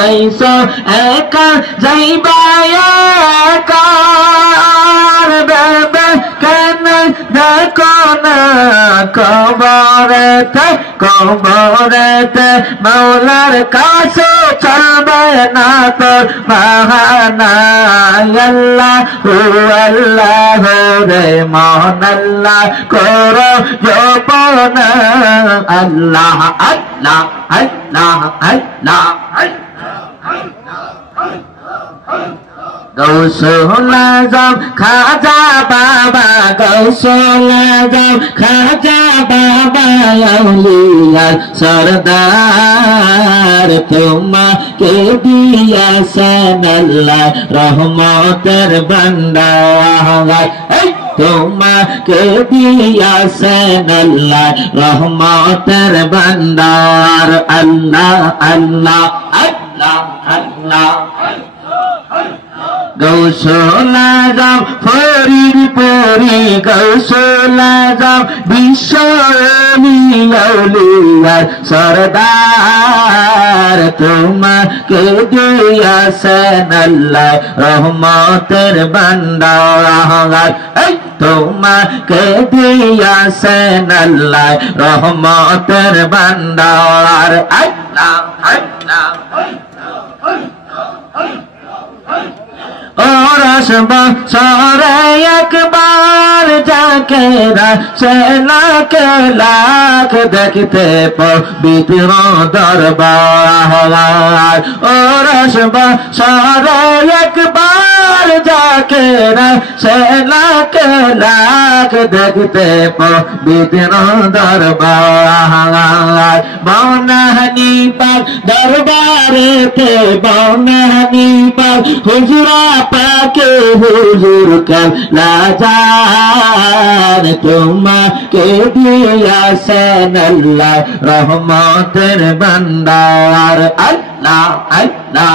আইসো একা যাইবা একা বেবে কেন দেখো না কবরেতে মৌলার কাছে চলবে না তোর বাহানা আল্লাহ রে মন আল্লাহ করো জপন আল্লাহ আল্লাহ আল্লাহ আল্লাহ গৌসুল আজম খাজা বাবা গৌসুল আজম খাজা বাবা আউলিয়া সরদার তোমাকে দিয়াছেন আল্লাহ রহমতের ভান্ডার তোমাকে দিয়াছেন আল্লাহ রহমতের ভান্ডার আল্লাহ আল্লাহ আল্লাহ আল্লাহ গৌসুল আজম ফরিদপুরি গৌসুল আজম বিশ্ব আউলিয়ার সরদার তোমাকে দিয়াছেন আল্লাহ রহমতের ভান্ডার তোমাকে দিয়াছেন আল্লাহ রহমতের ভান্ডার আল্লাহ আল্লাহ और बसरे एकबार जाके सेना के लाख देखते पवित्र दरबार और बसरे एकबार जाके सेना के लाख देखते पवित्र दरबार बौनहनी पर दरबारे थे बौनहनी पर हुजरा पाके हुजूर का लाजार तुम्हाके दियाছেন আল্লাহ রহমতের ভান্ডার আল্লাহ আল্লাহ